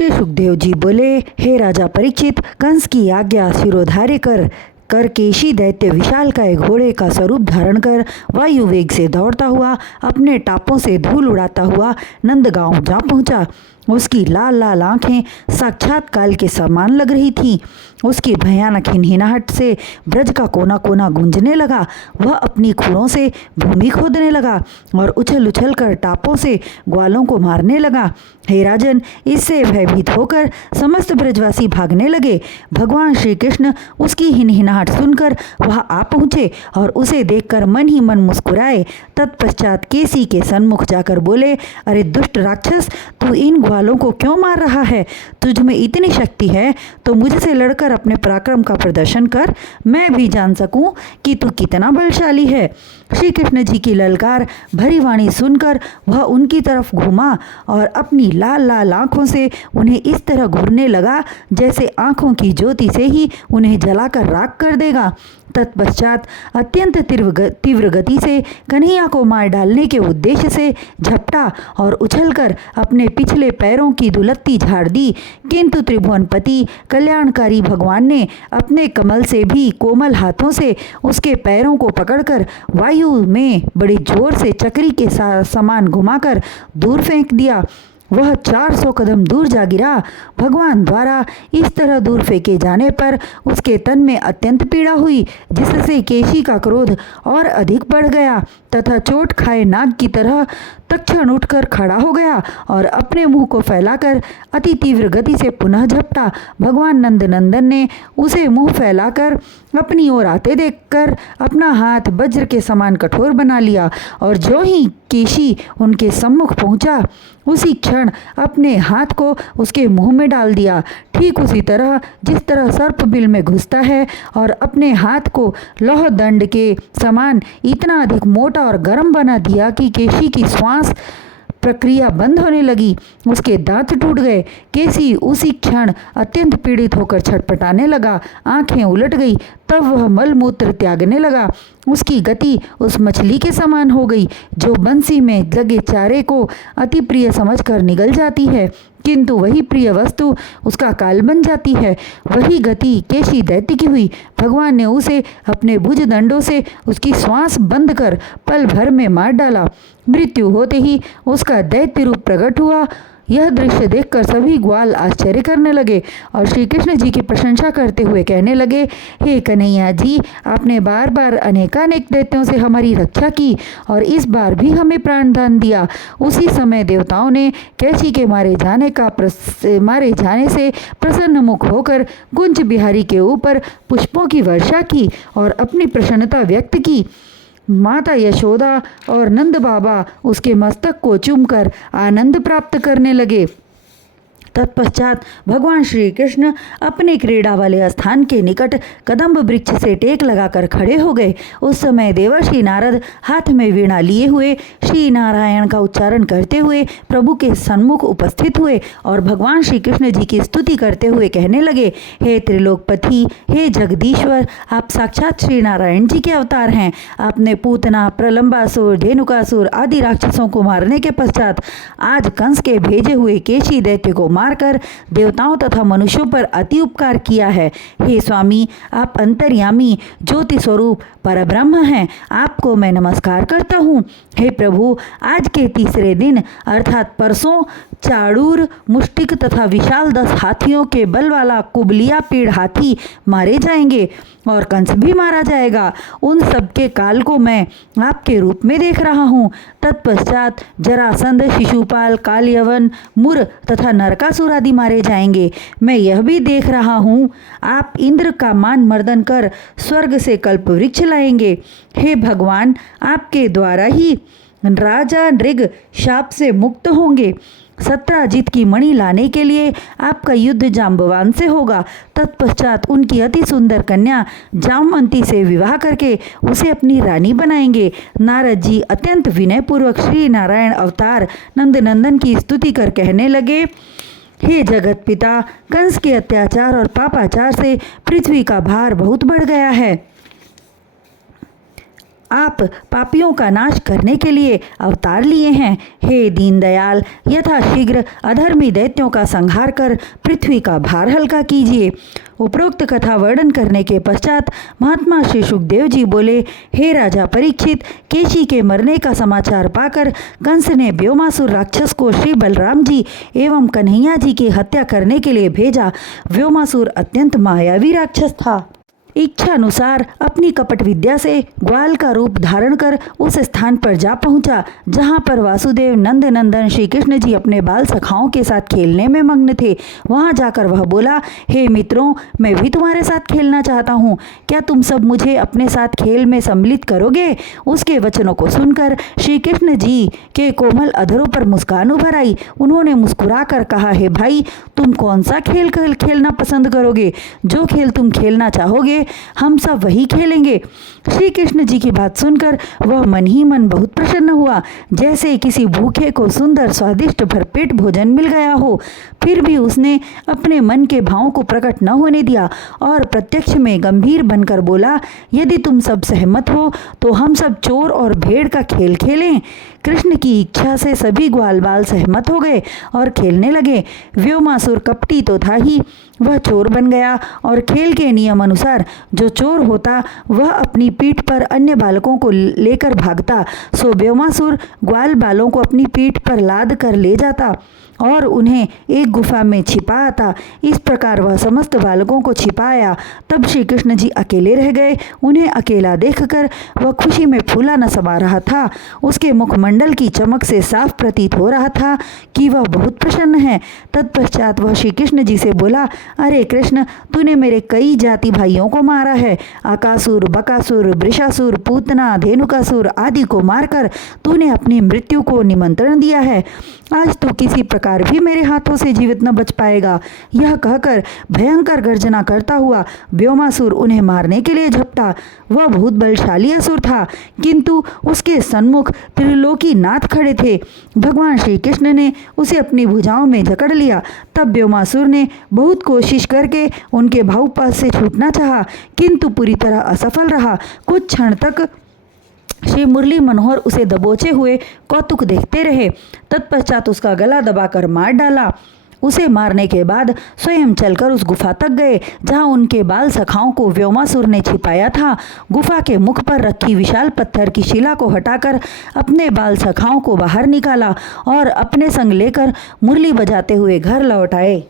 श्री सुखदेव जी बोले, हे राजा परीक्षित, कंस की आज्ञा शिरोधार्य कर केशी दैत्य विशाल का एक घोड़े का स्वरूप धारण कर वायु वेग से दौड़ता हुआ अपने टापों से धूल उड़ाता हुआ नंदगांव जा पहुंचा। उसकी लाल लाल आंखें साक्षात काल के समान लग रही थीं। उसकी भयानक हिनहिनाहट से ब्रज का कोना कोना गूंजने लगा। वह अपनी खुरों से भूमि खोदने लगा और उछल उछल कर टापों से ग्वालों को मारने लगा। हे राजन, इससे भयभीत होकर समस्त ब्रजवासी भागने लगे। भगवान श्री कृष्ण उसकी हिनहिनाहट सुनकर वहां आ पहुँचे और उसे देखकर मन ही मन मुस्कुराए। तत्पश्चात केसी के सन्मुख जाकर बोले, अरे दुष्ट राक्षस, तू इन ग्वालों को क्यों मार रहा है? तुझ में इतनी शक्ति है तो मुझसे लड़कर अपने पराक्रम का प्रदर्शन कर, मैं भी जान सकूं कि तू कितना बलशाली है। श्री कृष्ण जी की ललकार भरी वाणी सुनकर वह उनकी तरफ घूमा और अपनी लाल लाल आंखों से उन्हें इस तरह घूरने लगा जैसे आंखों की ज्योति से ही उन्हें जलाकर राख कर देगा। तत्पश्चात अत्यंत तीव्र गति से कन्हैया को मार डालने के उद्देश्य से झपटा और उछलकर अपने पिछले पैरों की दुलत्ती झाड़ दी। किंतु त्रिभुवनपति कल्याणकारी भगवान ने अपने कमल से भी कोमल हाथों से उसके पैरों को पकड़कर वायु में बड़े जोर से चक्री के समान घुमाकर दूर फेंक दिया। वह 400 कदम दूर जा गिरा। भगवान द्वारा इस तरह दूर फेंके जाने पर उसके तन में अत्यंत पीड़ा हुई, जिससे केशी का क्रोध और अधिक बढ़ गया तथा चोट खाए नाग की तरह तत्क्षण उठकर खड़ा हो गया और अपने मुंह को फैलाकर अति तीव्र गति से पुनः झपटा। भगवान नंदनंदन ने उसे मुंह फैलाकर अपनी ओर आते देखकर अपना हाथ वज्र के समान कठोर बना लिया और जो ही केशी उनके सम्मुख पहुंचा उसी क्षण अपने हाथ को उसके मुंह में डाल दिया। ठीक उसी तरह जिस तरह सर्प बिल में घुसता है और अपने हाथ को लौह दंड के समान इतना अधिक मोटा और गर्म बना दिया कि केशी की श्वास प्रक्रिया बंद होने लगी। उसके दांत टूट गए। केसी उसी क्षण अत्यंत पीड़ित होकर छटपटाने लगा। आंखें उलट गई। तब वह मलमूत्र त्यागने लगा। उसकी गति उस मछली के समान हो गई जो बंसी में लगे चारे को अति प्रिय समझकर निगल जाती है, किंतु वही प्रिय वस्तु उसका काल बन जाती है। वही गति केशी दैत्य की हुई। भगवान ने उसे अपने भुज दंडों से उसकी श्वास बंद कर पल भर में मार डाला। मृत्यु होते ही उसका दैत्य रूप प्रकट हुआ। यह दृश्य देखकर सभी ग्वाल आश्चर्य करने लगे और श्री कृष्ण जी की प्रशंसा करते हुए कहने लगे, हे कन्हैया जी, आपने बार बार अनेकानेक दैत्यों से हमारी रक्षा की और इस बार भी हमें प्राणदान दिया। उसी समय देवताओं ने केशी के मारे जाने से प्रसन्न मुख होकर कुंज बिहारी के ऊपर पुष्पों की वर्षा की और अपनी प्रसन्नता व्यक्त की। माता यशोदा और नंद बाबा उसके मस्तक को चूमकर आनंद प्राप्त करने लगे। तत्पश्चात भगवान श्री कृष्ण अपने क्रीड़ा वाले स्थान के निकट कदम्ब वृक्ष से टेक लगाकर खड़े हो गए। उस समय देवर्षि नारद हाथ में वीणा लिए हुए श्री नारायण का उच्चारण करते हुए प्रभु के सन्मुख उपस्थित हुए और भगवान श्री कृष्ण जी की स्तुति करते हुए कहने लगे, हे त्रिलोकपति, हे जगदीश्वर, आप साक्षात श्री नारायण जी के अवतार हैं। आपने पूतना, प्रलंबासुर, धेनुकासुर आदि राक्षसों को मारने के पश्चात आज कंस के भेजे हुए केशी दैत्य को मारकर देवताओं तथा मनुष्यों पर अति उपकार किया है। हे स्वामी, आप अंतर्यामी ज्योति स्वरूप परब्रह्म हैं। आपको मैं नमस्कार करता हूँ। हे प्रभु, आज के तीसरे दिन अर्थात परसों चाड़ूर, मुष्टिक तथा विशाल 10 हाथियों के बल वाला कुबलिया पीड़ हाथी मारे जाएंगे और कंस भी मारा जाएगा। उन सब के काल को मैं आपके रूप में देख रहा हूँ। तत्पश्चात जरासंध, शिशुपाल, कालयवन, मुर तथा नरकासुर आदि मारे जाएंगे। मैं यह भी देख रहा हूँ आप इंद्र का मान मर्दन कर स्वर्ग से कल्प वृक्ष लाएंगे। हे भगवान, आपके द्वारा ही राजा नृग शाप से मुक्त होंगे। 17 जीत की मणि लाने के लिए आपका युद्ध जाम्बवान से होगा। तत्पश्चात उनकी अति सुंदर कन्या जामवंती से विवाह करके उसे अपनी रानी बनाएंगे। नारद जी अत्यंत विनयपूर्वक श्री नारायण अवतार नंदनंदन की स्तुति कर कहने लगे, हे जगत पिता, कंस के अत्याचार और पापाचार से पृथ्वी का भार बहुत बढ़ गया है। आप पापियों का नाश करने के लिए अवतार लिए हैं। हे दीनदयाल, यथाशीघ्र अधर्मी दैत्यों का संहार कर पृथ्वी का भार हल्का कीजिए। उपरोक्त कथा वर्णन करने के पश्चात महात्मा श्री सुखदेव जी बोले, हे राजा परीक्षित, केशी के मरने का समाचार पाकर कंस ने व्योमासुर राक्षस को श्री बलराम जी एवं कन्हैया जी की हत्या करने के लिए भेजा। व्योमासुर अत्यंत मायावी राक्षस था। इच्छानुसार अपनी कपट विद्या से ग्वाल का रूप धारण कर उस स्थान पर जा पहुंचा जहां पर वासुदेव नंद नंदन श्री कृष्ण जी अपने बाल सखाओं के साथ खेलने में मग्न थे। वहां जाकर वह बोला, हे मित्रों, मैं भी तुम्हारे साथ खेलना चाहता हूं। क्या तुम सब मुझे अपने साथ खेल में सम्मिलित करोगे? उसके वचनों को सुनकर श्री कृष्ण जी के कोमल अधरों पर मुस्कान उभर आई। उन्होंने मुस्कुरा कर कहा, हे भाई, तुम कौन सा खेल खेलना पसंद करोगे? जो खेल तुम खेलना चाहोगे हम सब वही खेलेंगे। श्री कृष्ण जी की बात सुनकर वह मन ही मन बहुत प्रसन्न हुआ, जैसे किसी भूखे को सुंदर स्वादिष्ट भरपेट भोजन मिल गया हो। फिर भी उसने अपने मन के भावों को प्रकट न होने दिया और प्रत्यक्ष में गंभीर बनकर बोला, यदि तुम सब सहमत हो तो हम सब चोर और भेड़ का खेल खेलें। कृष्ण की इच्छा से सभी ग्वाल बाल सहमत हो गए और खेलने लगे। व्योमासुर कपटी तो था ही, वह चोर बन गया और खेल के नियम अनुसार जो चोर होता वह अपनी पीठ पर अन्य बालकों को लेकर भागता। सो व्योमासुर ग्वाल बालों को अपनी पीठ पर लाद कर ले जाता और उन्हें एक गुफा में छिपाता। इस प्रकार वह समस्त बालकों को छिपाया। तब श्री कृष्ण जी अकेले रह गए। उन्हें अकेला देखकर वह खुशी में फूला न समा रहा था। उसके मुखमंडल की चमक से साफ प्रतीत हो रहा था कि वह बहुत प्रसन्न है। तत्पश्चात वह श्री कृष्ण जी से बोला, अरे कृष्ण, तूने मेरे कई जाति भाइयों को मारा है। आकासुर, बकासुर, वृषासुर, पूतना, धेनुकासुर आदि को मारकर तूने अपनी मृत्यु को निमंत्रण दिया है। आज तो किसी प्रकार भी मेरे हाथों से जीवित न बच पाएगा। यह कहकर भयंकर गर्जना करता हुआ व्योमासुर उन्हें मारने के लिए झपटा। वह बहुत बलशाली असुर था, किंतु उसके सन्मुख त्रिलोकी नाथ खड़े थे। भगवान श्री कृष्ण ने उसे अपनी भुजाओं में जकड़ लिया। तब व्योमासुर ने बहुत कोशिश करके उनके बाहुपाश से छूटना चाहा, किंतु पूरी तरह असफल रहा। कुछ क्षण तक श्री मुरली मनोहर उसे दबोचे हुए कौतुक देखते रहे। तत्पश्चात उसका गला दबाकर मार डाला। उसे मारने के बाद स्वयं चलकर उस गुफा तक गए जहां उनके बाल सखाओं को व्योमासुर ने छिपाया था। गुफा के मुख पर रखी विशाल पत्थर की शिला को हटाकर अपने बाल सखाओं को बाहर निकाला और अपने संग लेकर मुरली बजाते हुए घर लौट आए।